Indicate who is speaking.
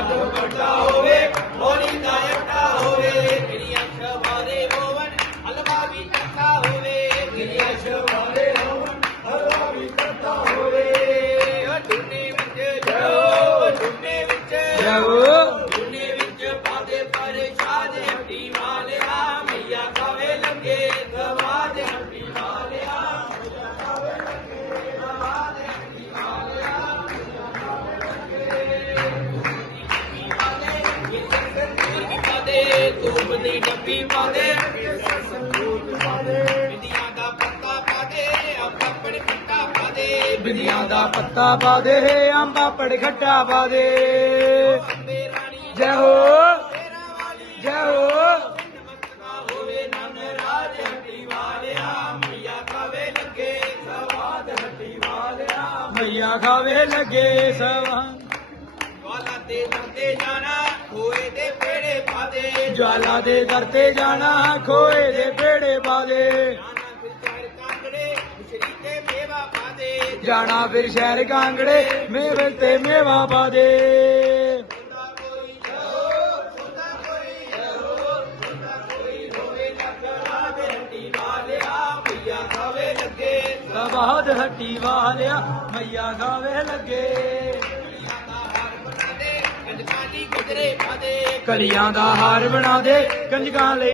Speaker 1: ਦੁਪੱਟਾ ਹੋਵੇ, ਹੋਲੀ ਦਾ ਅੱਟਾ ਹੋਵੇ ਕਿਰੀਆਂ ਸ਼ਵਾਰੇ ਹੋਵਨ ਹਲਵਾ ਵੀ ਕੱਟਾ ਹੋਵੇ। ਕਿਰੀਆਂ ਸ਼ਵਾਰੇ ਧੂਪ ਦੀ ਡੱਬੀ ਪਾਦੇ ਵਿਧੀਆਂ ਦਾ ਪੱਤਾ ਪਾਦੇ ਖੱਟਾ ਪਾ ਦੇ।
Speaker 2: ਬਿੰਦੀਆਂ ਦਾ ਪੱਤਾ ਪਾ ਦੇ, ਅੰਬ ਪਾਪੜ ਖੱਟਾ ਪਾ ਦੇ।
Speaker 1: ਅੰਬੇ ਰਾਣੀ
Speaker 2: ਜੈ ਹੋ।
Speaker 1: ਤੇਰਾ
Speaker 2: ਜੈ ਹੋ।
Speaker 1: ਹੋਵੇ ਰਾਜ ਹੱਟੀ ਮਈਆ ਲੱਗੇ ਸਵਾਦ ਹੱਟੀ
Speaker 2: ਮਈਆ ਖਾਵੇ ਲੱਗੇ ਸਵਾ
Speaker 1: ਪਾਦੇ
Speaker 2: ਦੇ ਦਰ ਤੇ ਜਾਣਾ, ਖੋਏ ਦੇ ਪੇੜੇ ਪਾ ਦੇ
Speaker 1: ਜਾਣਾ ਫਿਰ ਚਾਰ ਕਾਂਗੜੇ ਪਾਦੇ।
Speaker 2: ਜਾਣਾ ਫਿਰ ਸ਼ਹਿਰ ਕਾਂਗੜੇ ਮੇਵੇ ਤੇ ਮੇਵਾ ਪਾ ਦੇ
Speaker 1: ਹੱਟੀ ਵਾਲਿਆ ਮਈਆ ਗਾਵੇ ਲੱਗੇ। ਬਣਾ ਦੇ
Speaker 2: ਕਲੀਆਂ ਦਾ ਹਾਰ ਬਣਾ ਦੇ ਕੰਜਕਾਂ ਲਈ